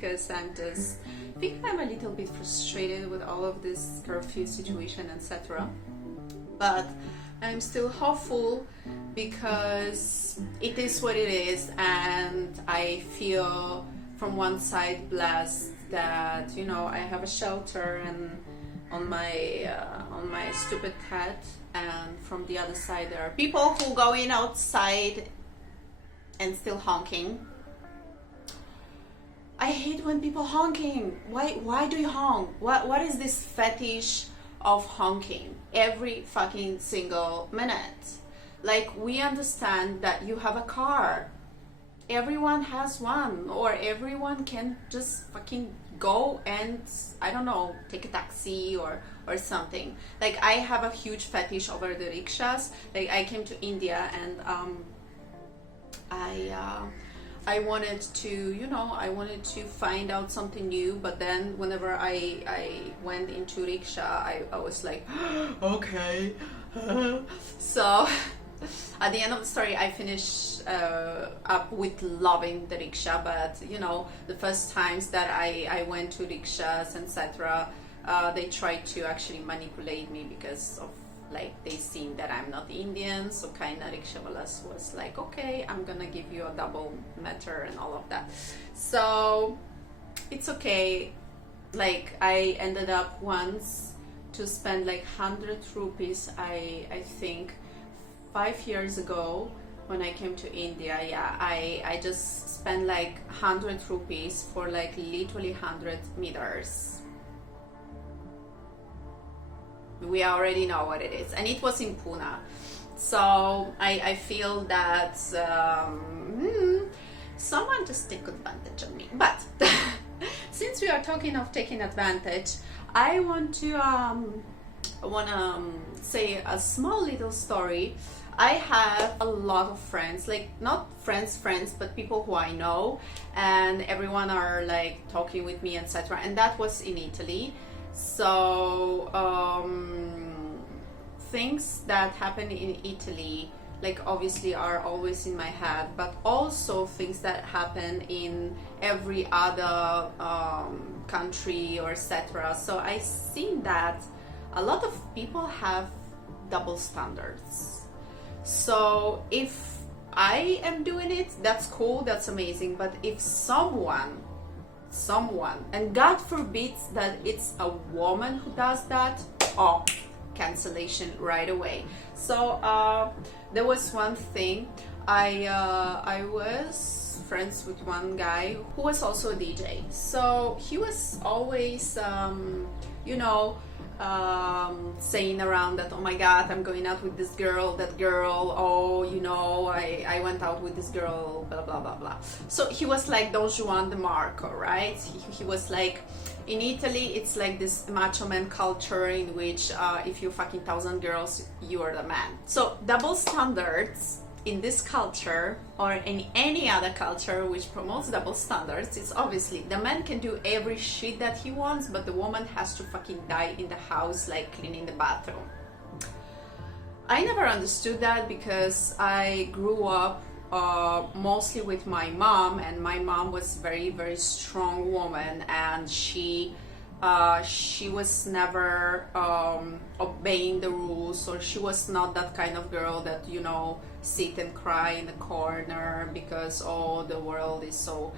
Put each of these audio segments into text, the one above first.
because I think I'm a little bit frustrated with all of this curfew situation, etc. But I'm still hopeful because it is what it is, and I feel from one side blessed that, you know, I have a shelter and on my stupid head, and from the other side there are people who go in outside and still honking. I hate when people honking. Why do you honk? What is this fetish of honking every fucking single minute? Like, we understand that you have a car. Everyone has one, or everyone can just fucking go and, I don't know, take a taxi or something. Like, I have a huge fetish over the rickshaws. Like, I came to India and I wanted to, you know, I wanted to find out something new, but then whenever I went into rickshaw, I was like, okay. So at the end of the story, I finished up with loving the rickshaw, but, you know, the first times that I went to rickshaws, etc., they tried to actually manipulate me because of, like, they seen that I'm not Indian, so kind of rickshawalas was like, okay, I'm gonna give you a double meter and all of that. So it's okay. Like, I ended up once to spend like 100 rupees, I think 5 years ago when I came to India. Yeah, I just spent like 100 rupees for like literally 100 meters. We already know what it is, and it was in Pune. So I feel that someone just took advantage of me. But since we are talking of taking advantage, I want to say a small little story. I have a lot of friends, like not friends, but people who I know, and everyone are like talking with me, etc. And that was in Italy. So things that happen in Italy, like, obviously are always in my head, but also things that happen in every other country or etc. So I seen that a lot of people have double standards. So if I am doing it, that's cool, that's amazing. But if someone, and God forbids that it's a woman who does that, oh, cancellation right away. So there was one thing, I was friends with one guy who was also a DJ. So he was always you know, saying around that, oh my god, I'm going out with this girl, that girl, oh, you know, I went out with this girl, blah blah blah blah. So he was like Don Juan de Marco, right? He was like, in Italy it's like this macho man culture in which if you fucking 1,000 girls, you are the man. So double standards in this culture, or in any other culture which promotes double standards, is obviously the man can do every shit that he wants, but the woman has to fucking die in the house, like cleaning the bathroom. I never understood that because I grew up mostly with my mom, and my mom was very, very strong woman, and she was never obeying the rules, or she was not that kind of girl that, you know, sit and cry in the corner because, oh, the world is so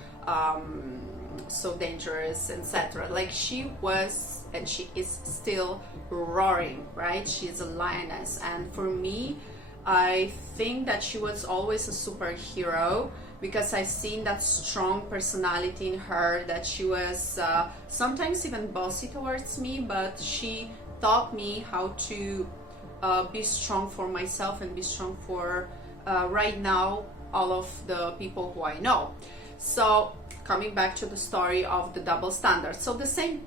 so dangerous, etc. Like, she was, and she is still roaring, right? She's a lioness. And for me, I think that she was always a superhero, because I've seen that strong personality in her, that she was sometimes even bossy towards me, but she taught me how to be strong for myself and be strong for right now all of the people who I know. So coming back to the story of the double standard, so the same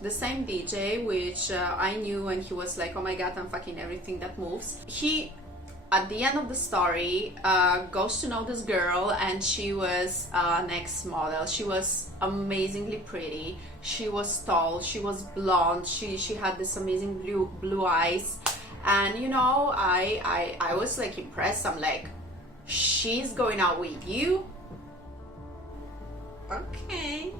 DJ which I knew, and he was like, oh my god, I'm fucking everything that moves. He, at the end of the story, goes to know this girl, and she was an ex-model. She was amazingly pretty, she was tall, she was blonde, she had this amazing blue eyes, and, you know, I was like impressed. I'm like, she's going out with you? Okay,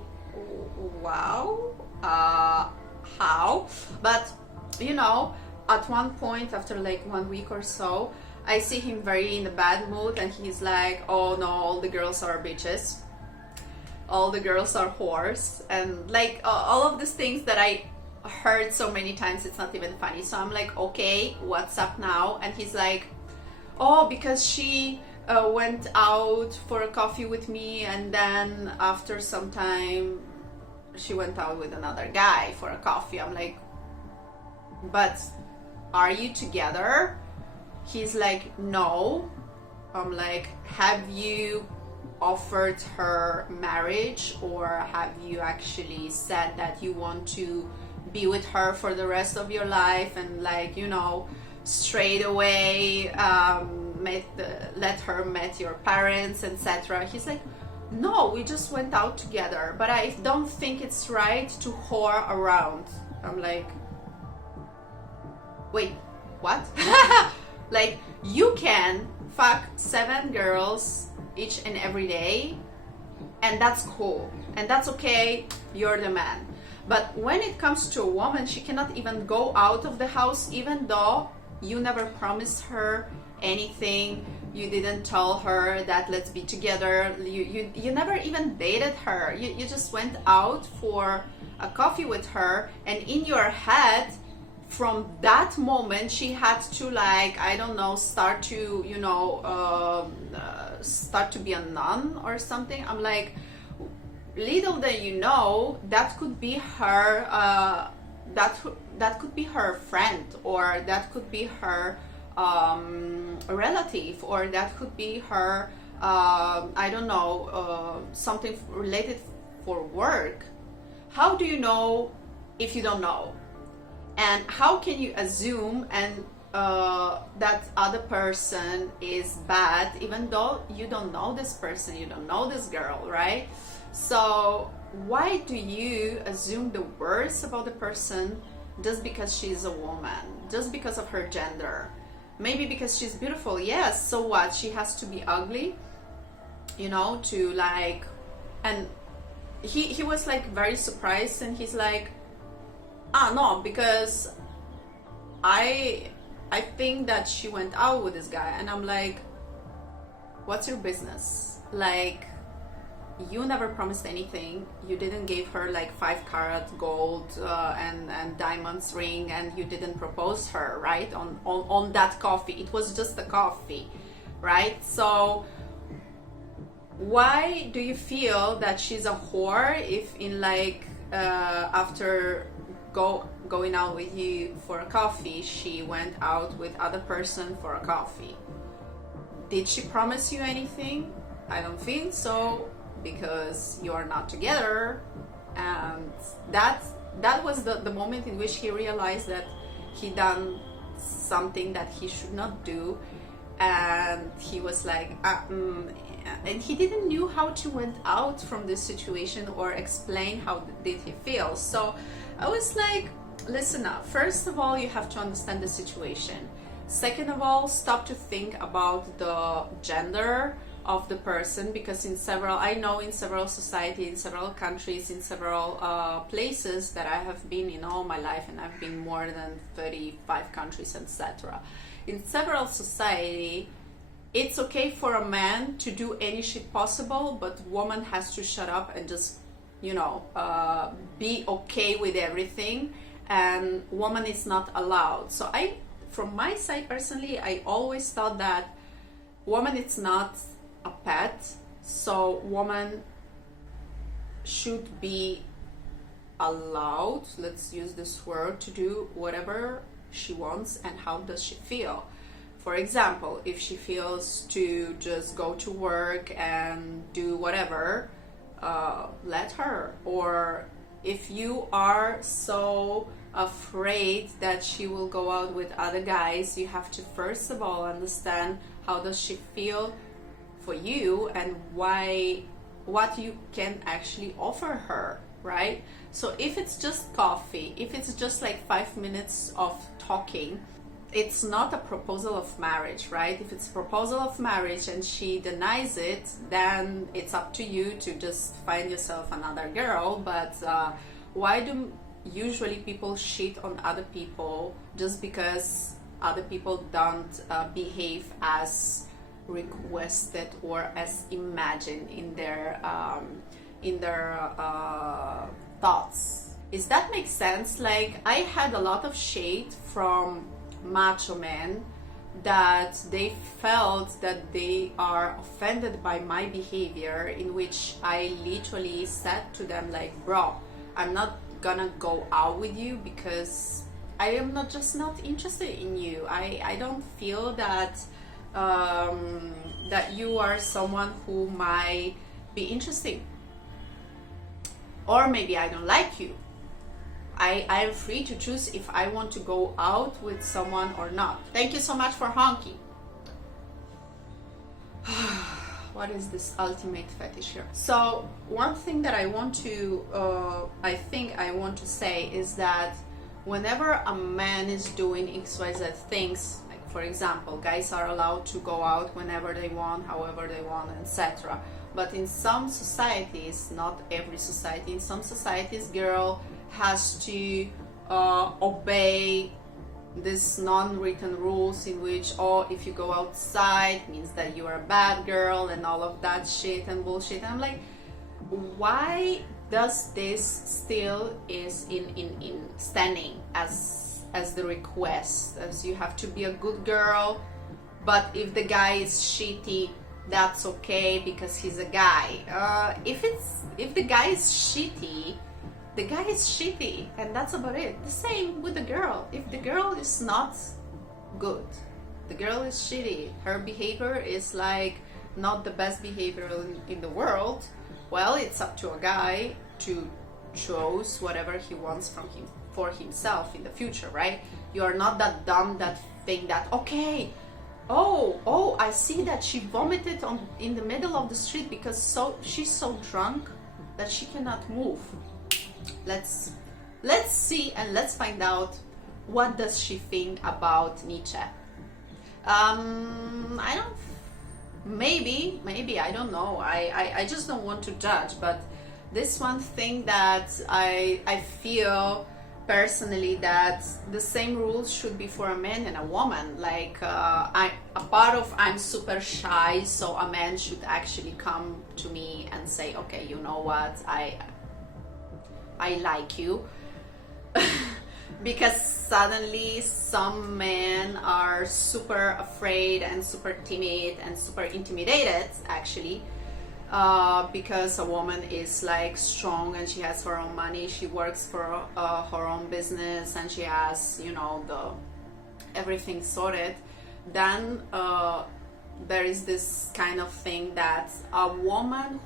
wow, how? But you know, at one point, after like 1 week or so, I see him very in a bad mood, and he's like, oh no, all the girls are bitches, all the girls are whores, and like all of these things that I heard so many times, it's not even funny. So I'm like, okay, what's up now? And he's like, oh, because she went out for a coffee with me, and then after some time she went out with another guy for a coffee. I'm like, but are you together? He's like, no. I'm like, have you offered her marriage, or have you actually said that you want to be with her for the rest of your life, and like, you know, straight away let her meet your parents, etc. He's like, no, we just went out together, but I don't think it's right to whore around. I'm like, wait, what? Like, you can fuck 7 girls each and every day, and that's cool, and that's okay, you're the man. But when it comes to a woman, she cannot even go out of the house, even though you never promised her anything, you didn't tell her that let's be together, you never even dated her, you just went out for a coffee with her, and in your head, from that moment, she had to, like, I don't know, start to, you know, start to be a nun or something. I'm like, little that you know, that could be her, that could be her friend, or that could be her relative, or that could be her, I don't know, something related for work. How do you know if you don't know? And how can you assume and that other person is bad, even though you don't know this person, you don't know this girl, right? So why do you assume the worst about the person just because she's a woman, just because of her gender? Maybe because she's beautiful, yes, so what? She has to be ugly, you know, to like. And he was like very surprised, and he's like, no, because I think that she went out with this guy. And I'm like, what's your business? Like, you never promised anything, you didn't give her like 5-carat gold and diamonds ring, and you didn't propose her, right, on that coffee. It was just a coffee, right? So why do you feel that she's a whore if in like after going out with you for a coffee, she went out with other person for a coffee? Did she promise you anything? I don't think so, because you are not together. And that was the moment in which he realized that he done something that he should not do, and he was like, and he didn't knew how to went out from this situation or explain how did he feel. So I was like, listen up. First of all, you have to understand the situation. Second of all, stop to think about the gender of the person, because I know in several societies, in several countries, in several places that I have been in all my life, and I've been more than 35 countries, etc. In several society, it's okay for a man to do any shit possible, but woman has to shut up and just, you know, be okay with everything, and woman is not allowed. So from my side personally, I always thought that woman is not a pet, so woman should be allowed, let's use this word, to do whatever she wants and how does she feel. For example, if she feels to just go to work and do whatever, let her. Or if you are so afraid that she will go out with other guys, you have to first of all understand how does she feel for you, and what you can actually offer her, right? So if it's just coffee, if it's just like 5 minutes of talking, it's not a proposal of marriage, right? If it's a proposal of marriage and she denies it, then it's up to you to just find yourself another girl. But why do usually people cheat on other people just because other people don't behave as requested or as imagined in their thoughts? Is that make sense? Like, I had a lot of shade from macho men that they felt that they are offended by my behavior, in which I literally said to them like, bro, I'm not gonna go out with you because I am just not interested in you. I don't feel that that you are someone who might be interesting, or maybe I don't like you. I am free to choose if I want to go out with someone or not. Thank you so much for honking. What is this ultimate fetish here? So one thing that I want to say is that whenever a man is doing XYZ things, like for example, guys are allowed to go out whenever they want, however they want, etc. But in some societies, not every society, in some societies, girl has to obey these non-written rules in which, oh, if you go outside means that you are a bad girl and all of that shit and bullshit. And I'm like, why does this still is in standing as the request, as you have to be a good girl, but if the guy is shitty, that's okay because he's a guy. If the guy is shitty, the guy is shitty, and that's about it. The same with the girl. If the girl is not good, the girl is shitty, her behavior is like not the best behavior in the world, well, it's up to a guy to choose whatever he wants from him for himself in the future, right? You are not that dumb that think that, okay, oh, I see that she vomited in the middle of the street because she's so drunk that she cannot move. Let's see and let's find out what does she think about Nietzsche. Maybe I don't know. I just don't want to judge, but this one thing that I feel personally that the same rules should be for a man and a woman. Like I'm super shy, so a man should actually come to me and say, okay, you know what, I like you. Because suddenly some men are super afraid and super timid and super intimidated actually, because a woman is like strong and she has her own money, she works for her own business and she has, you know, everything sorted. Then there is this kind of thing that a woman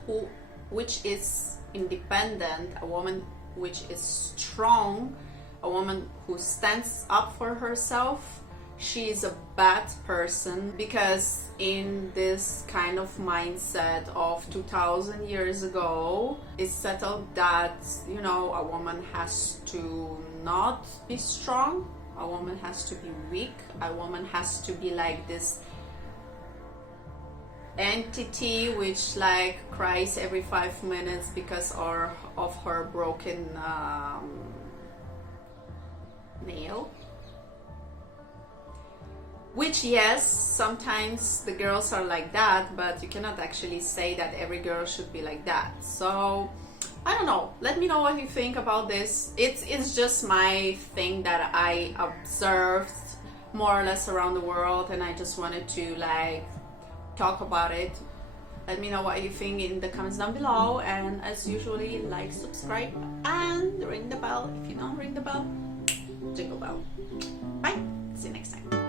which is independent, a woman which is strong, a woman who stands up for herself, she is a bad person, because in this kind of mindset of 2000 years ago, it's settled that, you know, a woman has to not be strong, a woman has to be weak, a woman has to be like this entity which like cries every 5 minutes because of her broken nail. Which, yes, sometimes the girls are like that, but you cannot actually say that every girl should be like that. So I don't know, let me know what you think about this. It's just my thing that I observed more or less around the world, and I just wanted to like talk about it. Let me know what you think in the comments down below, and as usually, like, subscribe and ring the bell. If you don't ring the bell, jingle bell. Bye, see you next time.